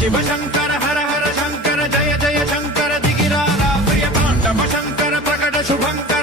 शिव शंकर हर हर शंकर जय जय शंकर दिगिरा प्रिय तांडव शंकर प्रकट शुभंकर